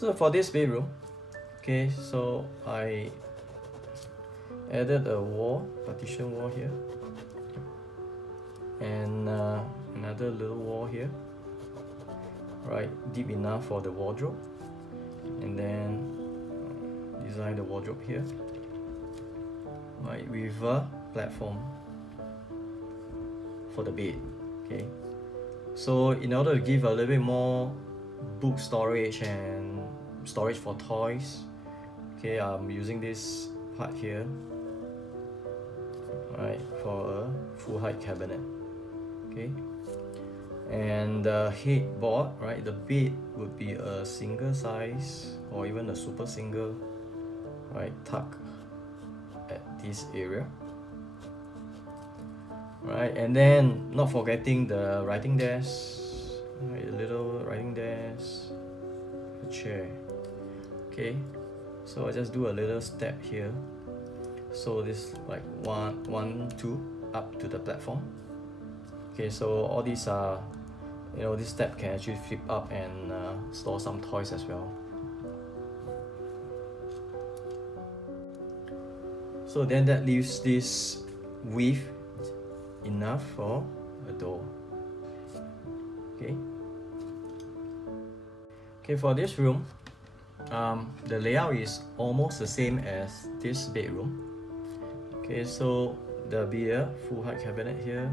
So for this bedroom, okay, so I added a wall, partition wall here, and another little wall here, right, deep enough for the wardrobe, and then design the wardrobe here, right, with a platform for the bed. Okay, so in order to give a little bit more book storage and storage for toys, okay, I'm using this part here, right, for a full height cabinet. Okay, and the headboard, right, the bed would be a single size or even a super single, right, tuck at this area, right, and then not forgetting the writing desk, right, a little writing desk, a chair. Okay, so I just do a little step here, so this like one, two up to the platform. Okay, so all these are, this step can actually flip up and store some toys as well. So then that leaves this width enough for a door. Okay. Okay, for this room, the layout is almost the same as this bedroom. Okay, so there'll be a full height cabinet here.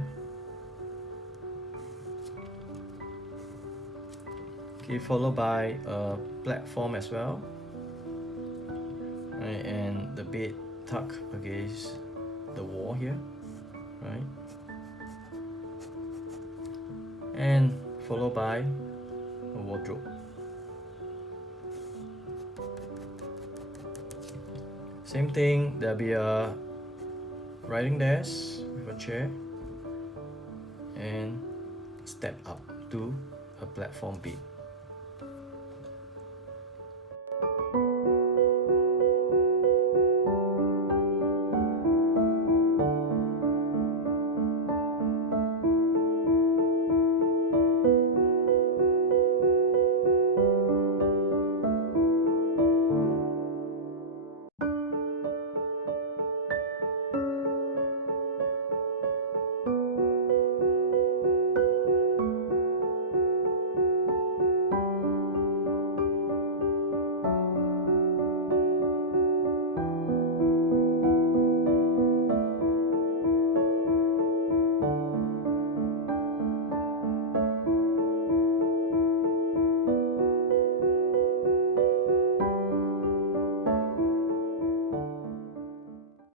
Okay, followed by a platform as well, right, and the bed tucked against the wall here, right, and followed by a wardrobe. Same thing, there'll be a writing desk with a chair and step up to a platform bed.